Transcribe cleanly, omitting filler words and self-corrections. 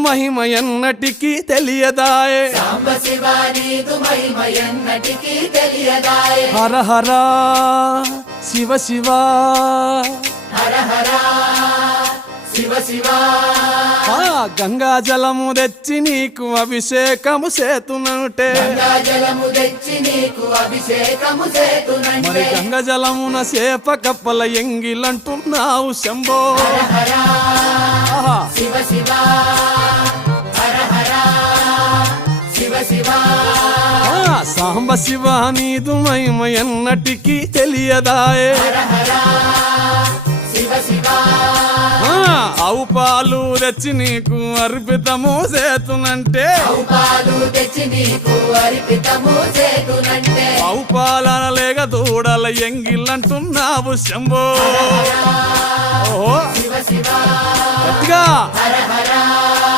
మహిమ ఎన్నటికీ తెలియదాయే సాంబ శివ నీదు మహిమ ఎన్నటికీ తెలియదాయే హర హర శివ శివ హర హర శివ శివ గంగా జలము తెచ్చి నీకు అభిషేకము చేతునంటే గంగా జలము తెచ్చి నీకు అభిషేకము మరి చేతునంటే గంగ జలమున చేప కప్పల ఎంగిలంటున్నావు శంభో హర ఆహా. శివ శివ హర హర శివ శివ సాంబ శివ నీదు మహిమ ఎన్నటికీ తెలియదాయే హర హర శివ శివ ఆవు పాలు తెచ్చి నీకు అర్పితము చేతునంటే పాలు తెచ్చి నీకు అర్పితము చేతునంటే ఆవు పాలన లేక దూడల ఎంగిలంటున్నావు శంభో ఓహో శివ శివ గట్టిగా హర హర